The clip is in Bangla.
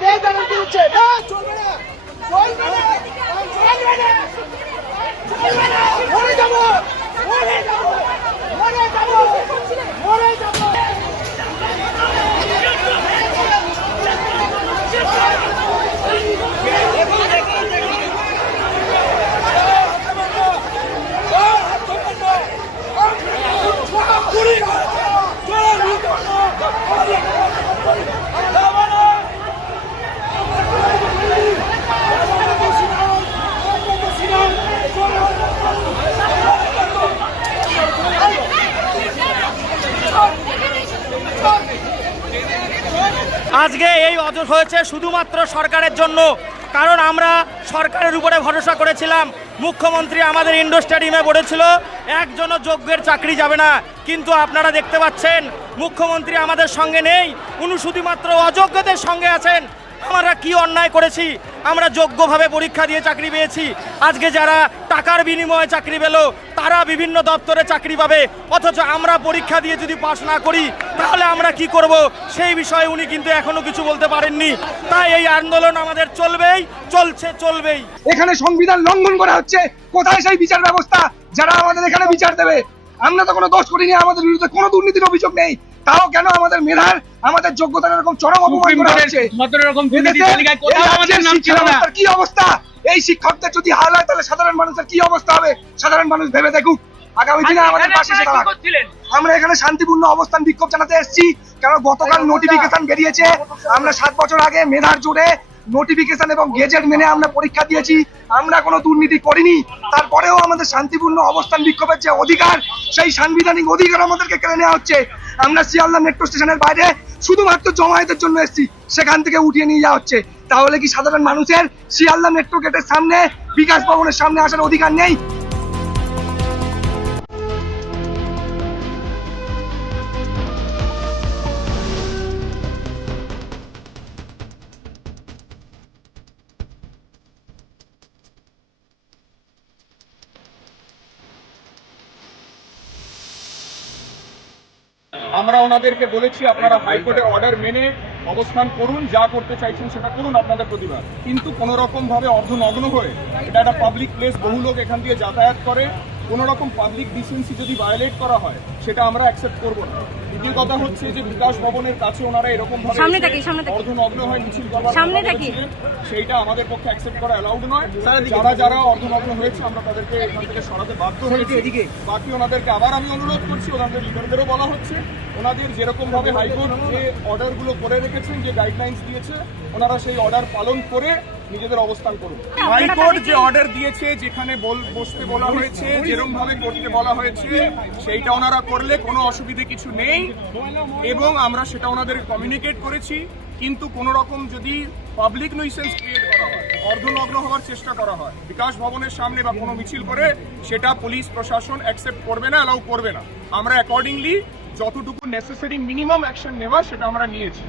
কে গ্যারান্টি দিচ্ছে না চলবে না। চলবে না। চলবে না। চলবে না। মরে যাব। মরে যাব। মরে যাব। মরে যাব। আজকে এই অজর হয়েছে শুধুমাত্র সরকারের জন্য। কারণ আমরা সরকারের উপরে ভরসা করেছিলাম। মুখ্যমন্ত্রী আমাদের ইন্ডোর স্টেডিয়ামে বলেছিল, একজনও যোগ্যের চাকরি যাবে না। কিন্তু আপনারা দেখতে পাচ্ছেন, মুখ্যমন্ত্রী আমাদের সঙ্গে নেই। উনি শুধুমাত্র অযোগ্যদের সঙ্গে আছেন। আমরা কি অন্যায় করেছি? আমরা যোগ্যভাবে পরীক্ষা দিয়ে চাকরি পেয়েছি। আজকে যারা টাকার বিনিময়ে চাকরি পেল, তারা বিভিন্ন দপ্তরে চাকরি পাবে। অথচ আমরা পরীক্ষা দিয়ে যদি পাশ না করি, তাহলে আমরা কি করব? সেই বিষয়ে উনি কিন্তু এখনও কিছু বলতে পারেননি। তাই এই আন্দোলন আমাদের চলবেই, চলছে চলবেই। এখানে সংবিধান লঙ্ঘন করা হচ্ছে। কোথায় সেই বিচার ব্যবস্থা? যারা আমাদের এখানে বিচার দেবে, আমরা তো কোনো দোষ করিনি, আমাদের বিরুদ্ধে কোনো দুর্নীতির অভিযোগ নেই। তাও কেন আমাদের মেধার আমাদের যোগ্যতার এরকম চরম অপমান করা হচ্ছে? কি অবস্থা? এই শিক্ষকদের যদি হাল হয় তাহলে সাধারণ মানুষের কি অবস্থা হবে? সাধারণ মানুষ ভেবে দেখুক। আগামী দিনে আমাদের পাশে আমরা এখানে শান্তিপূর্ণ অবস্থান বিক্ষোভ জানাতে এসেছি। কারণ গতকাল নোটিফিকেশন বেরিয়েছে? আমরা সাত বছর আগে মেধার জোরে নোটিফিকেশন এবং গেজেট মেনে আমরা পরীক্ষা দিয়েছি। আমরা কোনো দুর্নীতি করিনি। তারপরেও আমাদের শান্তিপূর্ণ অবস্থান বিক্ষোভের যে অধিকার, সেই সাংবিধানিক অধিকার আমাদেরকে কেড়ে নেওয়া হচ্ছে। আমরা শিয়ালদা মেট্রো স্টেশনের বাইরে শুধুমাত্র জমায়েতের জন্য এসেছি। সেখান থেকে উঠিয়ে নিয়ে যাওয়া হচ্ছে। তাহলে কি সাধারণ মানুষের শিয়ালদা মেট্রো গেটের সামনে, বিকাশ ভবনের সামনে আসার অধিকার নেই? আমরা ওনাদেরকে বলেছি আপনারা হাইকোর্টের অর্ডার মেনে অবস্থান করুন যা করতে চাইছেন সেটা করুন আপনাদের প্রতিবাদ। কিন্তু কোনো রকম ভাবে অর্ধনগ্ন হয়ে এটা একটা পাবলিক প্লেস বহু লোক এখান দিয়ে যাতায়াত করে কোনো রকম পাবলিক ডিসেন্সি যদি ভায়োলেট করা হয় সেটা আমরা অ্যাকসেপ্ট করব না। দ্বিতীয় কথা হচ্ছে যে বিকাশ ভবনের কাছে ওনারা এরকম ভাবে সামনে তাকিয়ে, সামনে তাকিয়ে। অর্ধনগ্ন হয়ে মিছিল করবার সামনে। বলেছিলেন, সেইটা আমাদের পক্ষে অ্যাকসেপ্ট করা অ্যালাউড নয়। যারা যারা অর্ধনগ্ন হয়েছে আমরা তাদেরকে এখান থেকে সরাতে বাধ্য হয়েছি। এদিকে। বাকি ওনাদেরকে আবার আমি অনুরোধ করছি ওনাদের লিডারদেরও বলা হচ্ছে। ওনাদের যেরকম ভাবে হাইকোর্ট যে অর্ডারগুলো করে রেখেছেন যে গাইডলাইন্স দিয়েছে ওনারা সেই অর্ডার পালন করে নিজেদের অবস্থান করুন। হাইকোর্ট যে অর্ডার দিয়েছে যেখানে বল- বসতে বলা হয়েছে যেরকম ভাবে করতে বলা হয়েছে সেইটা ওনারা করলে কোনো অসুবিধে কিছু নেই। এবং আমরা সেটা ওনাদের কমিউনিকেট করেছি কিন্তু কোনো রকম যদি পাবলিক nuisance ক্রিয়েট করা হয় অর্ধনগ্ন হওয়ার চেষ্টা করা হয় বিকাশ ভবনের সামনে বা কোনো মিছিল করে সেটা পুলিশ প্রশাসন অ্যাকসেপ্ট করবে না অ্যালাউ করবে না। আমরা অ্যাকর্ডিংলি যতটুকু নেসেসারি মিনিমাম অ্যাকশন নেওয়া সেটা আমরা নিয়েছি।